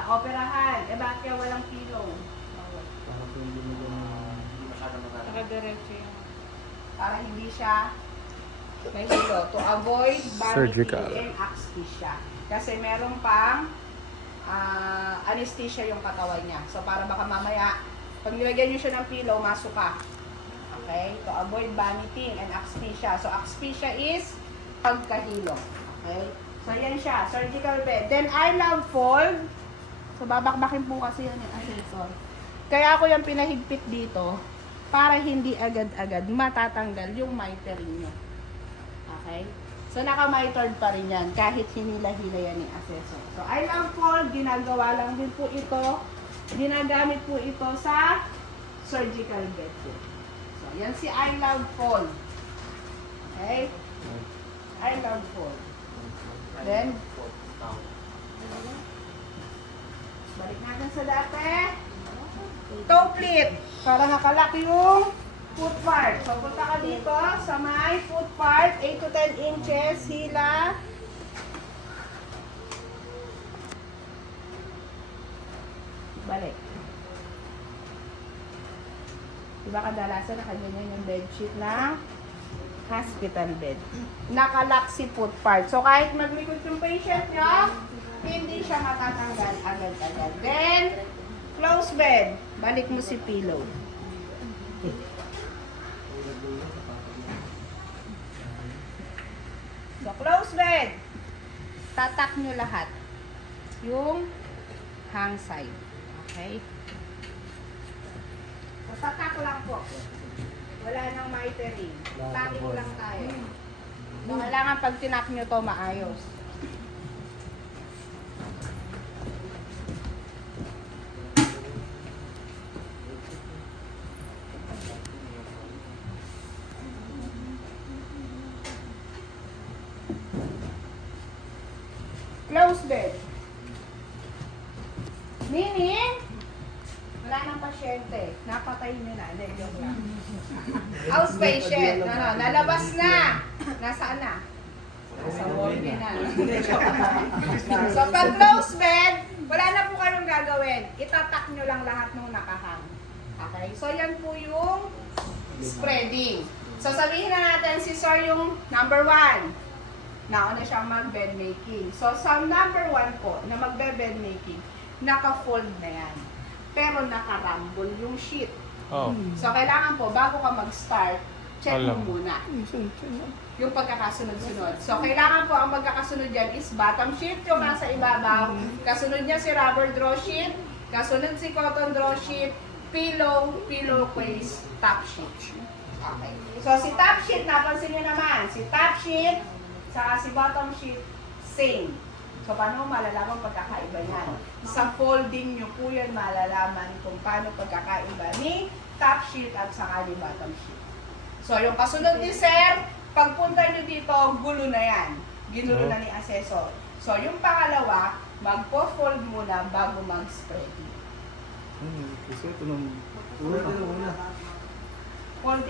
na-operahan. Eh, bakit kaya walang pillow? Nakadiretso yung Para hindi siya may hilo. To avoid Surgical. vomiting and asphyxia. Kasi meron pang anesthesia yung katawan niya. So, para baka mamaya, pag nilagyan niyo siya ng pillow, masuka. Okay? To avoid vomiting and asphyxia. So, asphyxia is pagkahilo. Okay? So, yan siya. Surgical bed. Then, I love fold. So, babakbakin po kasi yan yung assessor. Kaya ako yung pinahigpit dito para hindi agad-agad matatanggal yung mitering nyo. Okay? So, naka-mitered pa rin yan kahit hinila-hila yan yung assessor. So, I love fold. Ginagawa lang din po ito. Ginagamit po ito sa surgical bed po. So, yan si I love fold. Okay? I love fold. Then, balik natin sa dati. Toe plate. Para nakalak yung foot part. So, punta ka dito sa may foot part. 8 to 10 inches. Hila. Balik. Diba kadalasan nakaganyan yung bedsheet ng hospital bed. Nakalak si foot part. So, kahit maglikod yung patient nyo, hindi siya matatanggal agad-agad. Then, close bed. Balik mo si pillow. So, close bed. Tatak nyo lahat. Yung hang side. Okay? So, tatak lang po. Wala nang mitering. Tatik lang tayo. So, kailangan pag tinak nyo to maayos. Close bed. Meaning, wala nang pasyente. Napatay nyo na. Joke lang. Outpatient. Nalabas na. Nasaan na? Nasa morgue na. So, pag close bed, wala na po kayong gagawin. Itatak nyo lang lahat ng nakahang. Okay? So, yan po yung spreading. So, sabihin na natin si Sir yung number 1. Nauna siyang mag-bed making. So, sa number 1 po, na magbe-bed making, naka-fold na yan. Pero naka-rumble yung sheet. Oh. So, kailangan po, bago ka mag-start, check mo Alam. muna yung pagkakasunod-sunod. So, kailangan po, ang magkakasunod dyan is bottom sheet, yung nasa ibabaw. Kasunod niya si rubber draw sheet. Kasunod si cotton draw sheet. Pillow case, top sheet. Okay. So, si top sheet, napansin niyo naman, si top sheet, saka si bottom sheet, same. So, paano malalaman pagkakaiba niyan? Sa folding nyo po yan malalaman kung paano pagkakaiba ni top sheet at saka ni bottom sheet. So, yung kasunod ni Sir, pagpunta nyo dito, gulo na yan. Ginulo na ni assessor. So, yung pangalawa, magpo-fold muna bago mag-spreading. Kasi ito nung... Folding